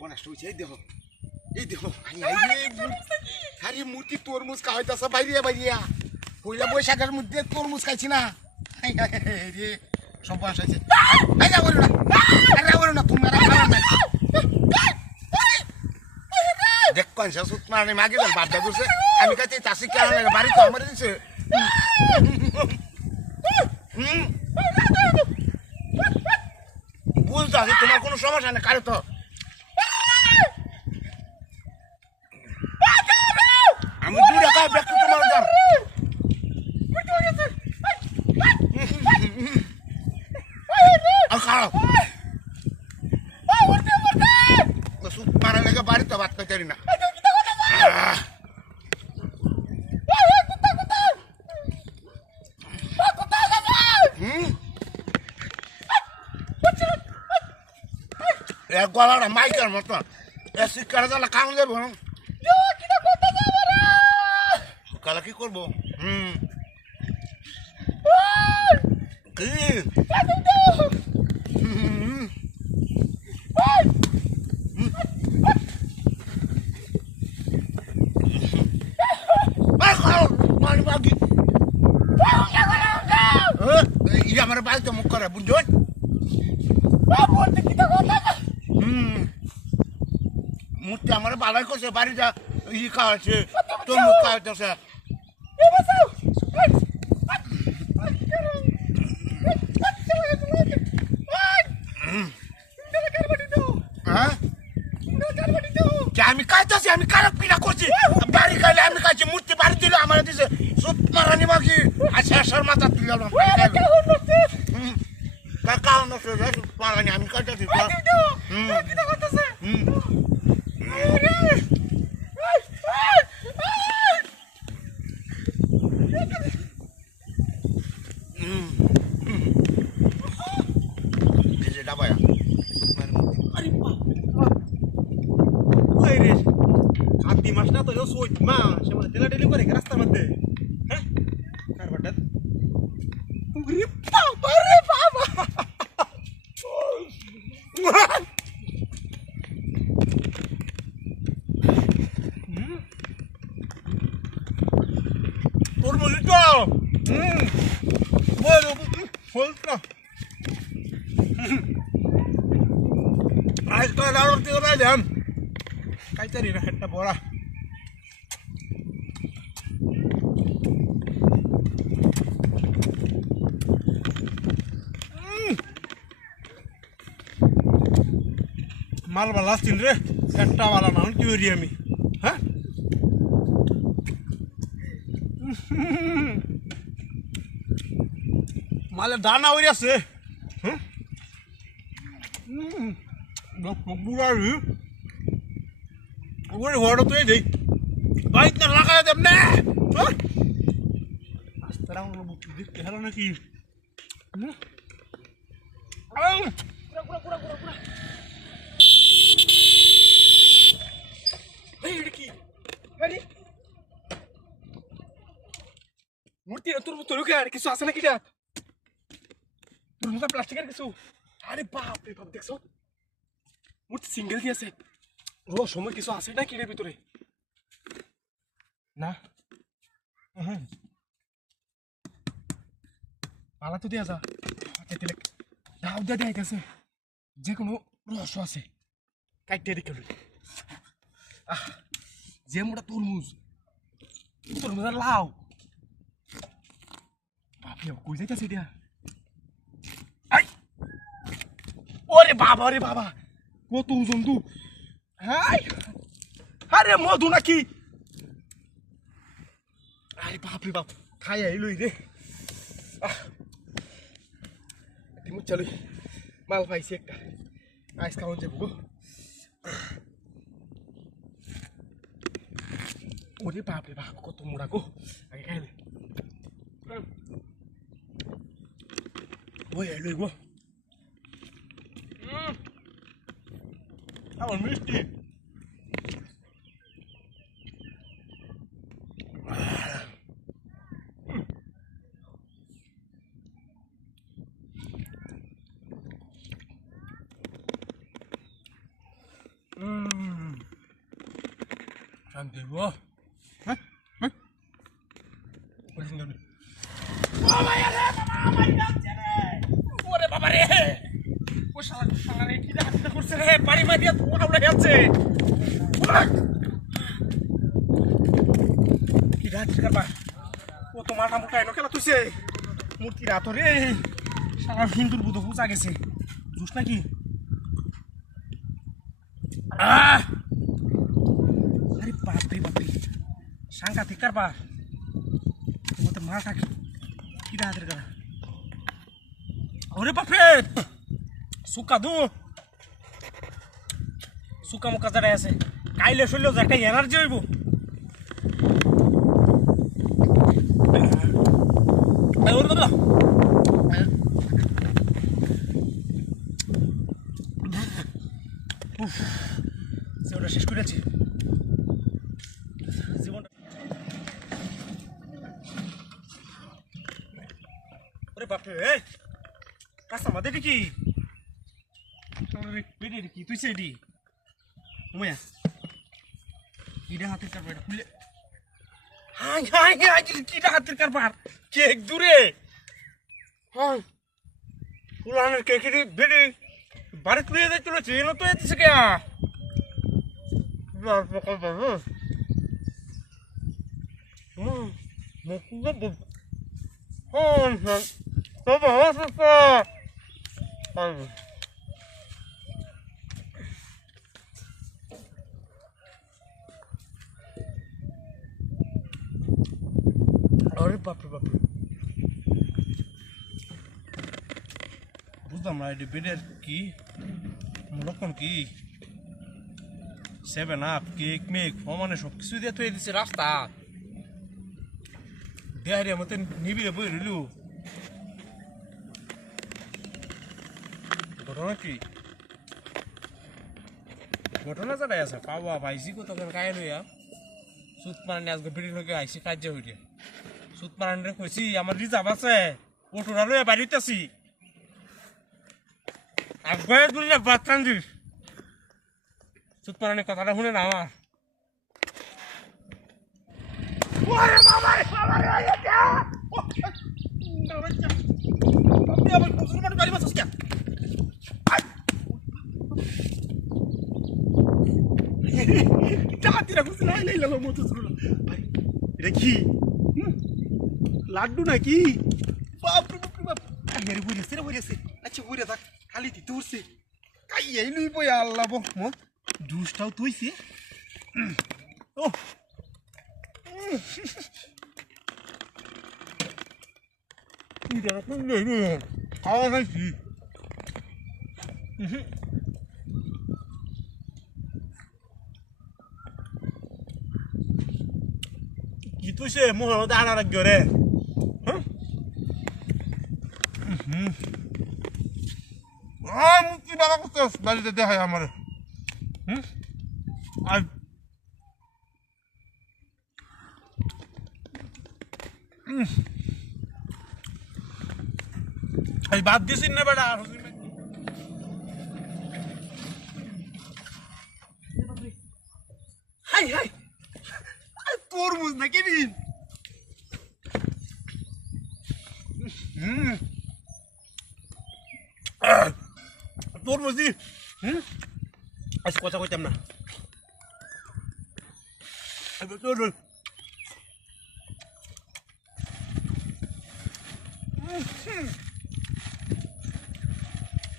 সর্বনাশ হয়েছে। এই দেখো আরে মূর্তি তরমুজ খাওয়াইতেছে বাইরিয়া বাইরিয়া পয়লা বৈশাখের মধ্যে তরমুজ খাইছি না রে সর্বনাশ হয়েছে। দেখ কনসা সুত মারানি মাগে বাড্ডা করছে আমি কাছে চাষি কেন বাড়ি তো আমার দিছে বুঝতে আছি তোমার কোনো সমস্যা নেই কারে তো আমি 2 টাকা ব্যক্তি তোমার দাম খারাপ সুত মারা লেগে বাড়িতে বাদ পাইতারি না গলাটা মাইকের মতো শিক্ষার জ্বালা কাম যাবো কালা কি করবো কি আমার বাড়িতে মুখ করে বুঝছেন মূর্তি আমার বালাই করছে বাড়িটা ই খাওয়াচ্ছে তরমুজ খাওয়াইতেছে আমি খাইতেছি আমি খারাপ কিনা করছি বাড়ি খাইলে আমি খাইছি মূর্তি বাড়ি দিলে আমার দিছে সুত মারানি মাগি আচ্ছা আসার মাথা তুলে কারণ মারানি আমি খাইতেছি মাছটা তো সইট মাছ আমাদের ডেলি করে রাস্তার মধ্যে হ্যাঁ কারবারটা ওরে বাবা রে বাবা তোর বলি তো বলো ফলটা আজকে দাঁড়াতে করে দেন কাইতারি না একটা বড়া মাল বালা আসছিল রে একটা বালা না কি করি আমি হ্যাঁ মালে দানা হয়ে আছে হ্যাঁ বুড়ারি ওরে ঘরটা তুই দেই বাইক না লাগাই দেব না আস্তারা হলো বুঝি দেখতে হলো নাকি পুরা পুরা পুরা পুরা পুরা এই কি আরে মূর্তি তোর লুকে আর কিছু আছে নাকি এটা তোর মতো প্লাস্টিকের কিছু আরে বাপ রে বাপ দেখছো মূর্তি সিঙ্গেল দিয়ে আছে ও সময় কিছু আছে না কিরে ভিতরে না হ্যাঁ পালা তো দিয়া যা দিলে দাও দিয়ে দেয় গেছে যে কোনো রহস্য আছে কাইটে রেখে যে মোটা তরমুজ তরমুজের লাউ বাপরে কই যাইতাছে এটা আই ওরে বাবা কত ওজন তু হাই আরে মধু নাকি আরে বাপরে বাপ খাই আইলই রে দিমু চলো মাল পাইছি একটা আইস খাওয়া যাবো গো ওরে বাপরে বাপ কত মোড়া গো আগে খাইলে ওই আইলই গো আমার মিষ্টি টান দেব হ্যাঁ হ্যাঁ বলিস না বাবা রে বাবা আমার যাচ্ছে রে ওরে বাবা রে ও শালা শালা রে কি হাতটা করছে রে পানি মারিয়া তো ওটা যাচ্ছে কি রাত কাবা ও তো মাথা মুখা এনো খেলা তুইছে মূর্তি রাত রে শালা হিন্দুর বুধ পূজা গেছে জুস নাকি আরে বাপরে বাপরে সাংঘাতিক কারবার তোমার তো মাল থাকে কি হাতের করা ওরে বাপরে সুকা দু সুকা মুখা যারা আছে কাইলে শরীর একটা এনার্জি হইব জীবনটা শেষ করেছি জীবনটা ওরে বাপরে কাঁচা মাদে কি কি তুই সেডি মুয়া কিটা হাতের কারবার এটা খুলে হাই হাই হাই কিটা হাতের কারবার কেক দূরে হ্যাঁ পুরানের কেকেরই বেড়ে বাড়ি তুলে যাই চলেছে এলো তো এসেছে কে আরে বাপরে বাপরে বুঝলাম না এটা বেডের কি লক্ষণ কি 7 আপ কেক মেক মানে সব কিছু দিয়ে তৈরি দিচ্ছে রাস্তা দেহারিয়া মতো নিবিড়ে বই রইলু ঘটনা কি ঘটনা যারাই আছে পাওয়া পাইছি কত গায়ে লইয়া সুত মারানি আজকে বেড়ে লোকে আইসি কার্য হইয়া সুত মারানি কইছি আমার রিজার্ভ আছে ওটুরা লইয়া বাড়িতেছি একবারে দুলিয়া বাচ্চান দিস সুত মারানি কথাটা শুনে না আমার লাড্ডু নাকি বাপরে বাপরে বাপ আরে বুঝেছে রে বুঝেছে আচ্ছা বুঝে থাক খালি দিতে উঠছে কাই এই লুই বই আল্লাহ বো মো জুসটাও তুইছে ও খাওয়া খাইছি কি তুইছে মোহর দাঁড়া রাখবে রে মুক্তি বাবা করতেছ বাড়িতে দেখায় আমার আর এই বাদ দিছিস না বেটা হাই হাই তরমুজ নাকি দিন তরমুজি আজ কথা কইতাম না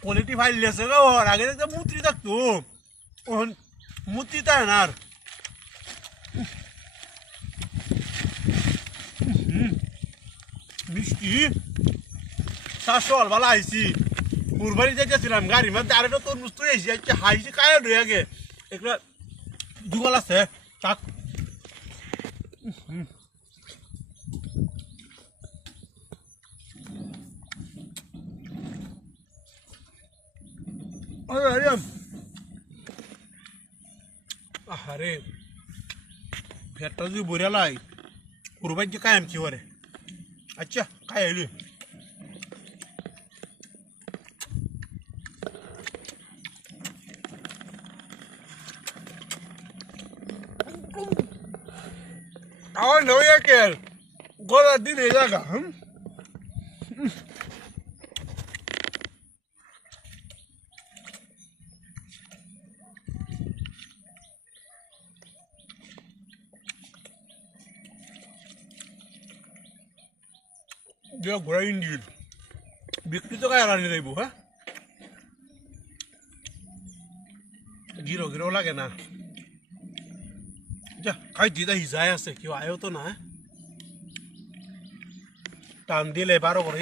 কোয়ালিটি ফাইল লেছে গো আগে একটা মূর্তি থাকতো মূর্তি তাই না আর মিষ্টি শাসল ভালো আইসি কুরবানি যাইতেছিলাম গাড়ির মধ্যে আরেকটা তরমুজ তুই এসে যাচ্ছে হাইছি কায় রয়ে আগে একটা দুগাল আছে চাক আরে ফেরটা যদি বইরালাই কুরবানি কায়েম কি করে আচ্ছা কায় এলি আমার নয় কেল গলা দিন এই জায়গা ঘোড়া ইন্ডিয়ান বিক্রি তো গায়ে রানি যাইব হ্যাঁ গিরো গিরো লাগে না যা খাই দিদা হিজাই আছে কেউ আয়ও তো না টান দিলে 12 করে